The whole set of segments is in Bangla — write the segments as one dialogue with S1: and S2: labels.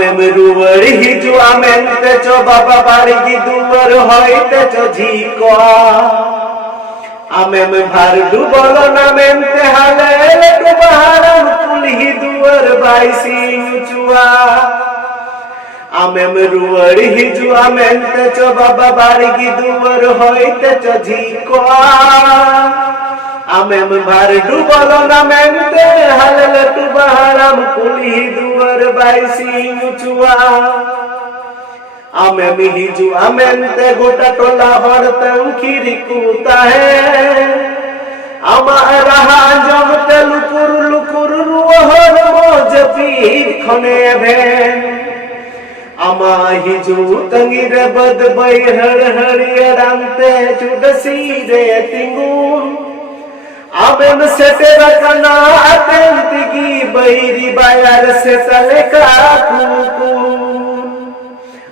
S1: মেম রুবর হিজুয়া মেনতেছ বাবা বাড়ি দুবর হইতেছ ঝিকা আমেম ভার ডুবল না মেমতে হালে ডুবাহারাম কুলহি দুবর বাইসি উচুয়া। আমেম রুবর হিজুয়া মেনতেছ বাবা বাড়ি দুবর হইতেছ ঝিকা আমম ভার ডুবল না মেমতে হালল তু বহারাম কুলি দুয়ার বাইসি মুচুয়া আমে মিহিজু আমেনতে, গোটা টোলা হরতে উখিরি কুতা হে আমার রাহা জগতে লুকুর লুকুর রুহর মোজ পীর খনে ভেন। আমাহি জু তঙ্গির বদ বৈ হর হরিয়ারান্তে চুডসি রে তিঙ্গুর তিঙ্গুন আবেম সেটে রাখনা আতেম তিগি বৈরি বায়ার সে তলে কাকুকুন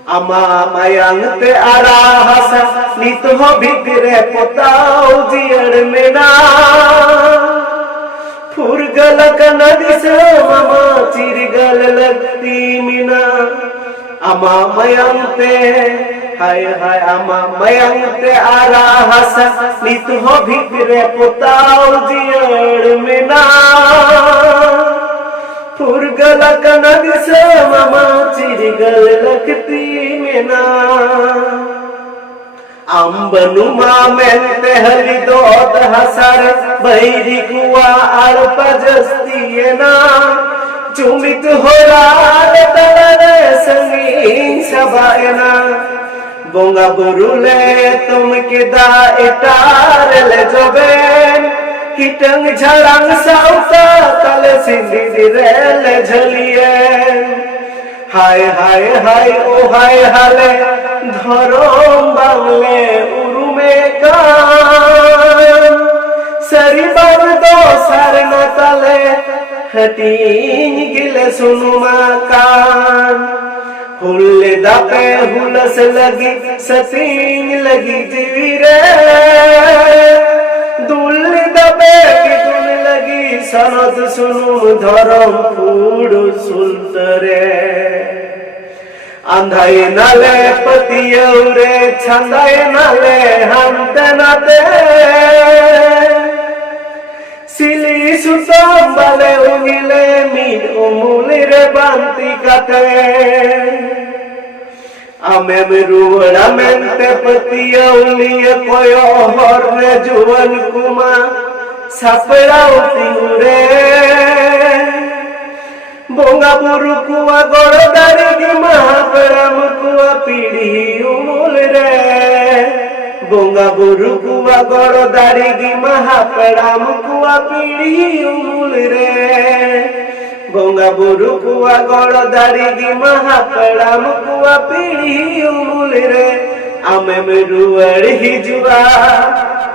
S1: আমা মায়াংতে আরা হাসা নিত হো ভিতরে পোতাও জিয়র মেনা ফুরগল কনদিস মামা চিরগল লগতি মিনা আমা মায়াংতে হায় হায় আমা মায়াংতে আরা হাসা, নিত হো ভিতরে পোতাও জিয়র মেনা। ফুরগল কনদিস মামা চিরগল লগতি মিনা। আম্বনুমা মেনতে হরি দোত হাসার, বৈরি কুয়া আর পজস্তিয়ে না চুমিত হোরার তলরে সঙ্গীন সবায়না বঙ্গা বুরুলে তুমকে দা এটার লে জবেন কিটং ঝড়াং সাউতা তলে সিন্ধি দিরেলে ঝলিয়েন হায় হায় হায় ও হায় হালে ধরম বাংলে উরুমে কান। সরিবার দো সার নতলে হটিং গিলে সুনুমা কান। দাপে হুলস লগি সতিং লগি জিরে দুল্লি দাপে কি তুল লগি, সনদ সুনু ধরম ফুড় সুলতরে। আন্ধায় নালে পতিয়ৌরে ছন্দায় নালে হামতে নাতে। সিলি সুতম বালে উগিলে মিট উমুলিরে বান্তি আমেম রুড়া মেনতে পতিয়ৌলিয়ে কয় হরে জুবন কুমা সাপড়াও তিউরে বঙ্গা বুরু কুয়া গড় দাঁড়ি মহাপরাম কুয়া পিড়ি উমুল রে। বঙ্গা বুরু কুয়া গড় দাঁড়ি মহাপরাম ગોંગાબુરુ કુવા ગોળો દારી ગી મહાકડા મુકુવા પીડી ઉમુલ રે અમે મેરુવડ હિજવા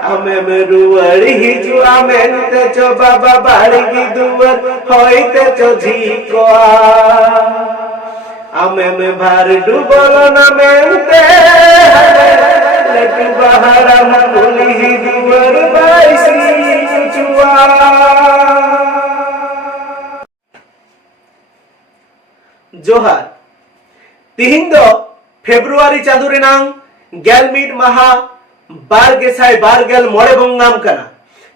S1: અમે મેરુવડ હિજવા મેન તે ચો બાબા બાળી ગી દુવર હોય તે ચો ઝીકવા અમે મે ભાર ડુબલ ના મેન તે લટુ બહારા મુલી દુવર બાઈસી ચુવા জোহার তিহিন ᱫᱚ ᱯᱷᱮᱵᱨᱩᱣᱟᱨᱤ ᱪᱟᱸᱫᱳ ᱨᱮᱱᱟᱝ ᱜᱮᱞ ᱢᱤᱫ ᱢᱟᱦᱟ ᱵᱟᱨ ᱜᱮᱥᱟᱭ ᱵᱟᱨ ᱜᱮᱞ ᱢᱚᱬᱮ ᱵᱚᱝᱜᱟᱢ ᱠᱟᱱᱟ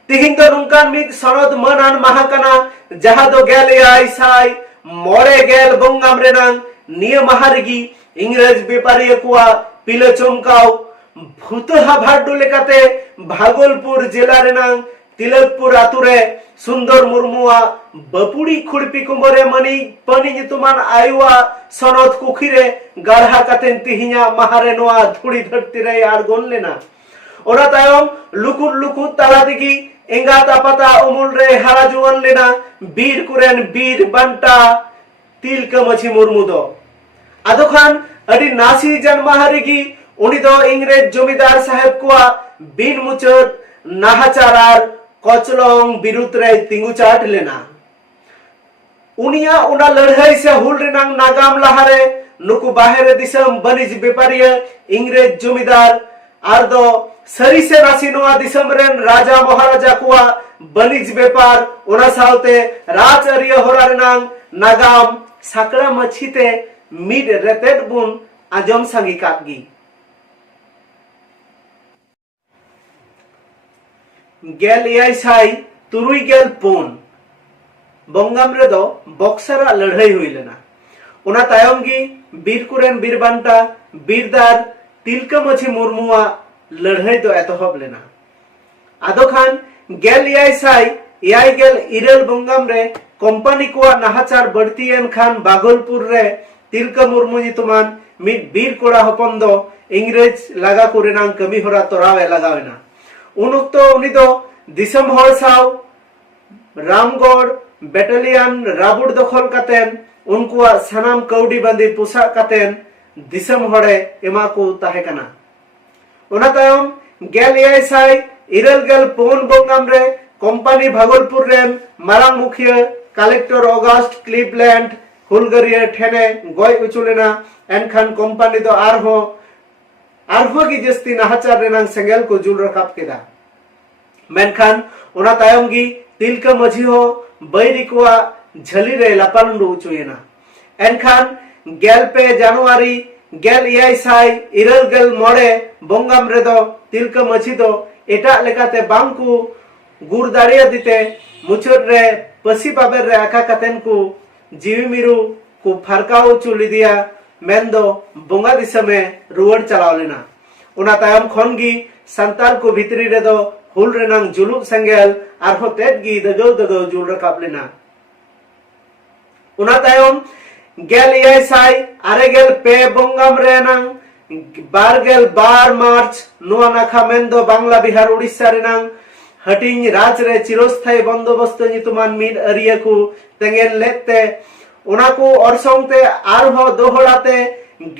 S1: ᱛᱤᱦᱤᱧ ᱫᱚ ᱱᱚᱝᱠᱟᱱ ᱢᱤᱫ ᱥᱚᱱᱚᱫ ᱢᱟᱹᱱᱟᱱ ᱢᱟᱦᱟ ᱠᱟᱱᱟ ᱡᱟᱦᱟᱸ ᱫᱚ ᱜᱮᱞ ᱮᱭᱟᱭ ᱥᱟᱭ ᱢᱚᱬᱮ ᱜᱮᱞ ᱵᱚᱝᱜᱟᱢ ᱨᱮᱱᱟᱝ ᱱᱤᱭᱟᱹ ᱢᱟᱦᱟ ᱨᱮᱜᱤ ᱤᱝᱨᱮᱡ ᱵᱮᱯᱟᱨᱤᱭᱟᱹ ᱠᱚᱣᱟᱜ ᱯᱤᱞᱟᱹ ᱪᱚᱢᱠᱟᱣ ভূতহা ভাড্ডু লেখাতে ভাগলপুর জেলা রেনাং তিলকপুর আতুরে সুন্দর মুর্মুয়া, বাপুড়ি খুড়পি কুমরে মানি, পানি nyutuman আইওয়া, সনদ কুখিরে গাড়হা কাতেন তিহিña মাহারে নোয়া, ধুড়ি ধরতি রে আড়গন লেনা ওরা তায়ম লুকুর লুকুর তালা দিগি এঙ্গাত আপাতা উমুল রে হারা জুয়ান লেনা বীর কুরেন বীর বান্টা তিলকা মাছি মুর্মু দ আদো খান আডি নাসি জন্মাহারিগি উনি দ ইংরেজ জমিদার সাহেব কুয়া, বিন মুচট নাহাচার আর કચલંગ બિરુદ રે તિંગુચાટ લેના ઉનિયા ઉના લડાઈ સે હુલ રેનાંગ નાગામ લહારે નુકુ બાહેરે દિસમ બનિજ બેપારીએ ઇંગ્રેજ જમીદાર આર દો સરી સે નાસી નોઆ દિસમ રેન રાજા મહારાજા કુઆ બનિજ બેપાર ઓના સાવતે રાજ અરિય હોરા રેનાંગ નાગામ સાકળા મચ્છીતે મિડ રેતેડ બુન আজম সাঙ্গি কাকগি ᱜᱮᱞ ᱮᱭᱟᱭ ᱥᱟᱭ ᱛᱩᱨᱩᱭ ᱜᱮᱞ ᱯᱩᱱ ᱵᱚᱝᱜᱟᱢ ᱨᱮᱫᱚ ᱵᱚᱠᱥᱟᱨᱟᱜ ᱞᱟᱹᱲᱦᱟᱹᱭ ᱦᱩᱭ ᱞᱮᱱᱟ ᱚᱱᱟ ᱛᱟᱭᱚᱢ ᱜᱮ ᱵᱤᱨ ᱠᱚᱨᱮᱱ ᱵᱤᱨ ᱵᱟᱱᱴᱟ ᱵᱤᱨᱫᱟᱨ ᱛᱤᱞᱠᱟᱹ ᱢᱟᱹᱡᱷᱤ ᱢᱩᱨᱢᱩᱣᱟᱜ ᱞᱟᱹᱲᱦᱟᱹᱭ ᱫᱚ ᱮᱛᱚᱦᱚᱵ ᱞᱮᱱᱟ ᱟᱫᱚ ᱠᱷᱟᱱ ᱜᱮᱞ ᱮᱭᱟᱭ ᱥᱟᱭ ᱮᱭᱟᱭ ᱜᱮᱞ ᱤᱨᱟᱹᱞ ᱵᱚᱝᱜᱟᱢ ᱨᱮ ᱠᱳᱢᱯᱟᱱᱤ ᱠᱚᱣᱟᱜ ᱱᱟᱦᱟᱪᱟᱨ ᱵᱟᱹᱲᱛᱤᱭᱮᱱ ᱠᱷᱟᱱ ᱵᱟᱜᱚᱞᱯᱩᱨ ᱨᱮ ᱛᱤᱞᱠᱟᱹ ᱢᱩᱨᱢᱩ ᱧᱩᱛᱩᱢᱟᱱ ᱢᱤᱫ ᱵᱤᱨ ᱠᱚᱲᱟ ᱦᱚᱯᱚᱱ ᱫᱚ ᱤᱝᱨᱮᱡᱽ ᱞᱟᱜᱟ ᱠᱚ ᱨᱮᱱᱟᱜ ᱠᱟᱹᱢᱤ ᱦᱚᱨᱟ ᱛᱚᱨᱟᱣᱮ ᱞᱟᱜᱟᱣ ᱮᱱᱟ উনুক্ত উনি তো দিসম হরসাও রামগড় ব্যাটালিয়ান রাবুড দখল কাতেন উনকুয়া সানাম কাউডি বান্দি পোষা কাতেন দিসম হরে এমা কো তাহে কানা ওনা তায়ম গেল এআই সাই ইরল গেল পোন বঙ্গাম রে কোম্পানি ভাগলপুর রেন মারাং মুখিয়া কালেক্টর অগাস্ট ক্লিভল্যান্ড হুলগেরিয়া ঠেনে গয় উচুলেনা, এনখান কোম্পানি তো আর হো ᱟᱨᱦᱚᱸ ᱜᱮ ᱡᱟᱹᱥᱛᱤ ᱱᱟᱦᱟᱪᱟᱨ ᱨᱮᱱᱟᱜ ᱥᱮᱸᱜᱮᱞ ᱠᱚ ᱡᱩᱞ ᱨᱟᱠᱟᱵ ᱠᱮᱫᱟ ᱢᱮᱱᱠᱷᱟᱱ ᱚᱱᱟ ᱛᱟᱭᱚᱢ ᱜᱮ ᱛᱤᱞᱠᱟᱹ ᱢᱟᱹᱡᱷᱤ ᱦᱚᱸ ᱵᱟᱹᱭᱨᱤ ᱠᱚᱣᱟᱜ ᱡᱷᱟᱹᱞᱤ ᱨᱮ ᱞᱟᱯᱟᱞᱩᱸᱰᱩ ᱦᱚᱪᱚᱭᱮᱱᱟ ᱮᱱᱠᱷᱟᱱ ᱜᱮᱞ ᱯᱮ ᱡᱟᱱᱩᱣᱟᱨᱤ ᱜᱮᱞ ᱮᱭᱟᱭ ᱥᱟᱭ ᱤᱨᱟᱹᱞ ᱜᱮᱞ ᱢᱚᱬᱮ ᱵᱚᱸᱜᱟᱢ ᱨᱮᱫᱚ ᱛᱤᱞᱠᱟᱹ ᱢᱟᱹᱡᱷᱤ ᱫᱚ ᱮᱴᱟᱜ ᱞᱮᱠᱟᱛᱮ ᱵᱟᱝ ᱠᱚ ᱜᱩᱨ ᱫᱟᱲᱮᱭᱟᱫᱤᱛᱮ ᱢᱩᱪᱟᱹᱫ ᱨᱮ ᱯᱟᱹᱥᱤ ᱵᱟᱵᱮᱨ ᱨᱮ ᱟᱠᱟ ᱠᱟᱛᱮᱱ ᱠᱚ ᱡᱤᱣᱤ ᱢᱤᱨᱩ ᱠᱚ ᱯᱷᱟᱨᱠᱟᱣ ᱦᱚᱪᱚ ᱞᱮᱫᱮᱭᱟ ᱢᱮᱱᱫᱚ ᱵᱚᱸᱜᱟ ᱫᱤᱥᱚᱢᱮ ᱨᱩᱣᱟᱹᱲ ᱪᱟᱞᱟᱣ ᱞᱮᱱᱟ ᱚᱱᱟ ᱛᱟᱭᱚᱢ ᱠᱷᱚᱱ ᱜᱮ ᱥᱟᱱᱛᱟᱞ ᱠᱚ ᱵᱷᱤᱛᱨᱤ ᱨᱮᱫᱚ ᱦᱩᱞ ᱨᱮᱱᱟᱝ ᱡᱩᱞᱩᱜ ᱥᱮᱸᱜᱮᱞ ᱟᱨᱦᱚᱸ ᱛᱮᱫ ᱜᱮ ᱫᱟᱜᱟᱣ ᱫᱟᱜᱟᱣ ᱡᱩᱞ ᱨᱟᱠᱟᱵ ᱞᱮᱱᱟ ᱚᱱᱟ ᱛᱟᱭᱚᱢ ᱜᱮᱞ ᱮᱭᱟᱭ ᱥᱟᱭ ᱟᱨᱮ ᱜᱮᱞ ᱯᱮ ᱵᱚᱝᱜᱟᱢ ᱨᱮᱱᱟᱝ ᱵᱟᱨᱜᱮᱞ ᱵᱟᱨ ᱢᱟᱨᱪ ᱱᱚᱣᱟ ᱱᱟᱠᱷᱟ ᱢᱮᱱᱫᱚ ᱵᱟᱝᱞᱟ ᱵᱤᱦᱟᱨ ᱩᱲᱤᱥᱥᱟ ᱨᱮᱱᱟᱝ ᱦᱟᱹᱴᱤᱧ ᱨᱟᱡᱽ ᱨᱮ ᱪᱤᱨᱚᱥᱛᱷᱟᱭᱤ ᱵᱚᱱᱫᱳᱵᱚᱥᱛᱚ ᱧᱩᱛᱩᱢᱟᱱ ᱢᱤᱫ ᱟᱹᱨᱤᱭᱟᱹ ᱠᱚ ᱛᱮᱸᱜᱮᱱ ᱞᱮᱫ ᱚᱱᱟᱠᱚ ᱚᱨᱥᱚᱝᱛᱮ ᱟᱨᱦᱚᱸ ᱫᱚᱦᱲᱟᱛᱮ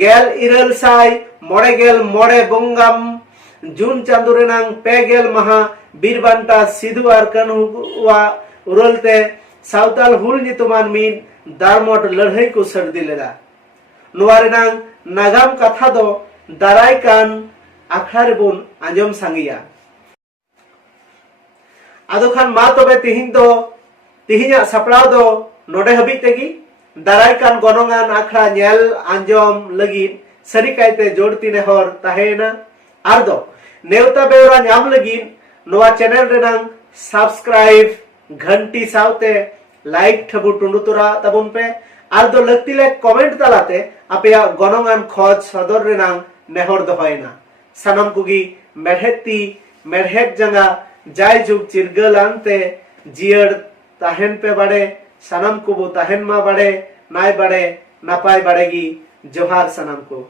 S1: ᱜᱮᱞ ᱤᱨᱟᱹᱞ ᱥᱟᱭ ᱢᱚᱬᱮ ᱜᱮᱞ ᱢᱚᱬᱮ ᱵᱚᱸᱜᱟᱢ ᱡᱩᱱ ᱪᱟᱸᱫᱳ ᱨᱮᱱᱟᱝ ᱯᱮ ᱜᱮᱞ ᱢᱟᱦᱟ ᱵᱤᱨᱵᱟᱱᱴᱟ ᱥᱤᱫᱩ ᱟᱨ ᱠᱟᱹᱱᱦᱩᱣᱟᱜ ᱩᱨᱟᱹᱞᱛᱮ ᱥᱟᱶᱛᱟᱞ ᱦᱩᱞ ᱧᱩᱛᱩᱢᱟᱱ ᱢᱤᱫ ᱫᱟᱨᱢᱚᱴ ᱞᱟᱹᱲᱦᱟᱹᱭ ᱠᱚ ᱥᱟᱹᱨᱫᱤ ᱞᱮᱫᱟ ᱱᱚᱣᱟ ᱨᱮᱱᱟᱝ ᱱᱟᱜᱟᱢ ᱠᱟᱛᱷᱟ ᱫᱚ ᱫᱟᱨᱟᱭ ᱠᱟᱱ ᱟᱠᱷᱲᱟ ᱨᱮᱵᱚᱱ ᱟᱸᱡᱚᱢ ᱥᱟᱸᱜᱮᱭᱟ ᱟᱫᱚ ᱠᱷᱟᱱ ᱢᱟ ᱛᱚᱵᱮ ᱛᱤᱦᱤᱧ ᱫᱚ ᱛᱤᱦᱤᱧᱟᱜ ᱥᱟᱯᱲᱟᱣ ᱫᱚ ᱱᱚᱰᱮ ᱦᱟᱹᱵᱤᱡ ᱛᱮᱜᱮ ᱫᱟᱨᱟᱭ ᱠᱟᱱ ᱜᱚᱱᱚᱝᱟᱱ ᱟᱠᱷᱲᱟ ᱧᱮᱞ ᱟᱸᱡᱚᱢ ᱞᱟᱹᱜᱤᱫ ᱥᱟᱹᱨᱤ ᱠᱟᱭᱛᱮ ᱡᱳᱲ ᱛᱤᱱᱮ ᱦᱚᱲ ᱛᱟᱦᱮᱸᱭᱮᱱᱟ ᱟᱨ ᱫᱚ ᱱᱮᱣᱛᱟ ᱵᱮᱣᱨᱟ ᱧᱟᱢ ᱞᱟᱹᱜᱤᱫ ᱱᱚᱣᱟ ᱪᱮᱱᱮᱞ ᱨᱮᱱᱟᱝ ᱥᱟᱵᱥᱠᱨᱟᱭᱤᱵ ᱜᱷᱟᱱᱴᱤ ᱥᱟᱶᱛᱮ ᱞᱟᱭᱤᱠ ᱴᱷᱟᱵᱩ ᱴᱩᱸᱰᱩ ᱛᱚᱨᱟ ᱛᱟᱵᱚᱱ ᱯᱮ ᱟᱨ ᱫᱚ ᱞᱟᱹᱠᱛᱤ ᱞᱮ ᱠᱚᱢᱮᱱᱴ ᱛᱟᱞᱟᱛᱮ ᱟᱯᱮᱭᱟᱜ ᱜᱚᱱᱚᱝᱟᱱ ᱠᱷᱚᱡ ᱥᱚᱫᱚᱨ ᱨᱮᱱᱟᱝ ᱱᱮᱦᱚᱨ ᱫᱚᱦᱚᱭᱮᱱᱟ ᱥᱟᱱᱟᱢ ᱠᱚᱜᱮ ᱢᱮᱲᱦᱮᱫ ᱛᱤ ᱢᱮᱲᱦᱮᱫ ᱡᱟᱸᱜᱟ ᱡᱟᱭ ᱡᱩᱜᱽ ᱪᱤᱨᱜᱟᱹᱞ ᱟᱱᱛᱮ ᱡᱤᱭᱟᱹᱲ ᱛᱟᱦᱮᱱ ᱯᱮ ᱵᱟᱲᱮ ᱥᱟᱱᱟᱢ ᱠᱚᱵᱚ ᱛᱟᱦᱮᱱ ᱢᱟ ᱵᱟᱲᱮ ᱱᱟᱭ ᱵᱟᱲᱮ ᱱᱟᱯᱟᱭ ᱵᱟᱲᱮ ᱜᱮ ᱡᱚᱦᱟᱨ ᱥᱟᱱᱟᱢ ᱠᱚ